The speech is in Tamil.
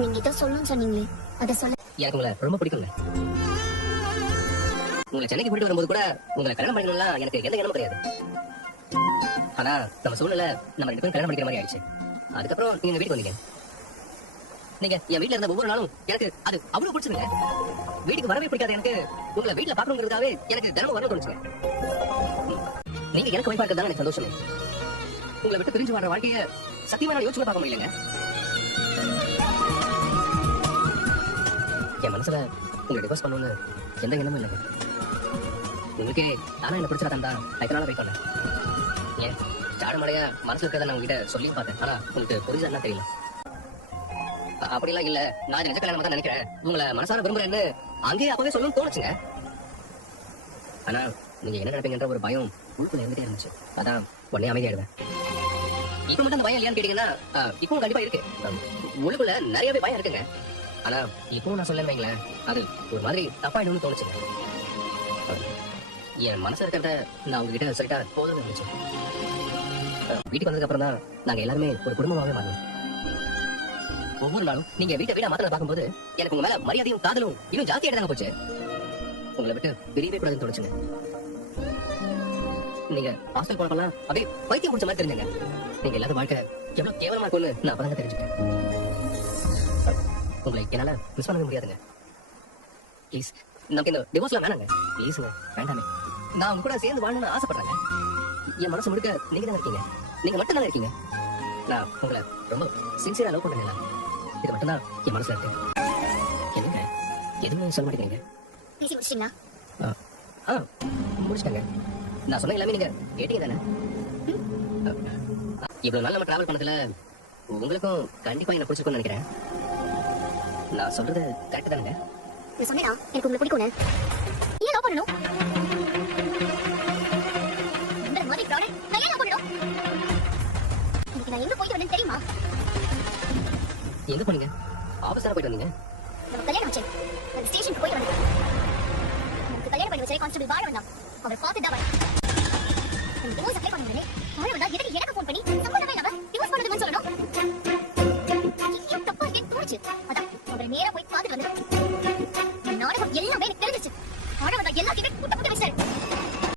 நீங்க ஏதோ சொல்லணும்னு சொன்னீங்களே, அத சொல்ல. எனக்கு உங்களை ரொம்ப பிடிக்குங்க. உங்களை சென்னைக்கு போயிட்டு வரும்போது கூட உங்களை கல்யாணம் பண்ணிக்கலாம் எனக்கு எந்த எண்ணமும் கிடையாது. ஆனா நம்ம சூழ்நிலை நம்ம 2 பேரும் கல்யாணம் பண்ணிக்கிற மாதிரி ஆயிடுச்சு. அதுக்கப்புறம் நீங்க வீட்டுக்கு வந்தீங்க. நீங்க என் வீட்டுல இருந்த ஒவ்வொரு நாளும் எனக்கு அது அவ்வளவு பிடிச்சதுங்க. வீட்டுக்கு வரவே பிடிக்காது எனக்கு. உங்களை வீட்டுல பாக்கணுங்கிறதுக்காகவே எனக்கு தினமும் வரணும் தோணுச்சுங்க. நீங்க எனக்கு வைப்பா இருக்கிறதா எனக்கு சந்தோஷமே. உங்களை விட்டு பிரிஞ்சு வர வாழ்க்கைய சத்தியமா நான் யோசிச்சு பார்க்க முடியலங்க. என் மனசுல உங்களை டிவோர்ஸ் பண்ணணும்னு எந்த எண்ணமும் இல்லைங்க. உங்களுக்கே நானும் என்ன பிடிச்சா தான் இதனால வெயிட் பண்ணேன். ஏன் சாடமடையா மனசுல இருக்கிறத நான் உங்ககிட்ட சொல்லியும் பார்த்தேன். ஆனா உங்களுக்கு புரிஞ்சா தெரியல. அப்படிலாம் இல்ல, நான் நிஜ கல்யாணம் தான் நினைக்கிறேன், உங்களை மனசார விரும்புறேன்னு அங்கேயே அப்பவே சொல்லணும்னு தோணுச்சுங்க. ஆனா நீங்க என்ன நினைப்பீங்கன்ற ஒரு பயம் உள்ளுக்குள்ள இருந்துட்டே இருந்துச்சு. அதான் உடனே அமைதியாடுவேன். இப்ப மட்டும் அந்த பயம் இல்லையான்னு கேட்டீங்கன்னா இப்பவும் கண்டிப்பா இருக்கு. உள்ளுக்குள்ள நிறையவே பயம் இருக்குங்க. ஆனா இப்பவும் நான் சொல்ல வைங்களேன், அது ஒரு மாதிரி தப்பாயிடும்னு தோணுச்சுங்க. என் மனசு இருக்கிறத நான் உங்ககிட்ட சொல்லிட்டா போதும்னு இருந்துச்சு. வீட்டுக்கு வந்ததுக்கு அப்புறம் தான் நாங்க எல்லாருமே ஒரு குடும்பமாவே மாறணும். ஒவ்வொரு நாளும் நீங்க வீட்டை மாத்திரத்தை பார்க்கும்போது எனக்கு உங்க மேல மரியாதையும் காதலும் இன்னும் ஜாஸ்தி ஆயிட்டாங்க போச்சு. உங்களை விட்டு பிரியவே கூடாதுன்னு தோணுச்சுங்க. நீங்க ஹாஸ்டல் போனப்பெல்லாம் அப்படியே பைத்தியம் பிடிச்ச மாதிரி தெரிஞ்சுங்க. நீங்க இல்லாத வாழ்க்கை எவ்வளவு கேவலமா இருக்கும்னு நான் அப்பதாங்க தெரிஞ்சுட்டேன். உங்களை என்னால மிஸ் பண்ணவே முடியாதுங்க. ப்ளீஸ் நமக்கு இந்த டிவோர்ஸ்லாம் வேணாங்க. ப்ளீஸுங்க, வேண்டாமே. நான் உங்க கூட சேர்ந்து வாழணும்னு ஆசைப்படுறேங்க. என் மனசு முழுக்க நீங்க தான் இருக்கீங்க. நீங்க மட்டும் தான் இருக்கீங்க. நான் உங்களை ரொம்ப சின்சியரா லவ் பண்ணுங்க. இது மட்டும்தான் என் மனசுல இருக்கு. என்னங்க எதுவுமே சொல்ல மாட்டேங்கிறீங்க. பேசி முடிச்சிட்டீங்களா? முடிச்சிட்டேங்க. நான் சொன்ன எல்லாமே நீங்க கேட்டீங்க தானே? இவ்வளவு நாள் நம்ம டிராவல் பண்ணதுல உங்களுக்கும் கண்டிப்பா என்ன பிடிச்சிருக்கும்னு நினைக்கிறேன். நான் சொல்றது கரெக்ட் தானே? நான் சொன்னேனா எனக்கு உங்களை பிடிக்கும்னு? ஏன் லவ் பண்ணணும்? இந்த மாதிரி ப்ராடக்ட் நான் ஏன் லவ் பண்ணணும்? இன்னைக்கு நான் எங்க போயிட்டு வந்தேன்னு தெரியுமா? எங்க போனீங்க? ஆபீஸ் தானே போயிட்டு வந்தீங்க? நம்ம கல்யாணம் ஆச்சு. அந்த ஸ்டேஷனுக்கு போயிட்டு வந்தேன். நமக்கு கல்யாணம் பண்ணி வச்சே கான்ஸ்டபிள் வாழ வந்தான். அவர் பார்த்து தான் வரேன். டிவோர்ஸ் அப்ளை பண்ணுறேன். வாழ வந்தா எதுக்கு எனக்கு ஃபோன் பண்ணி சம்பந்தமே இல்லாம டிவோர்ஸ் பண்ணுதுன்னு சொல்லணும்?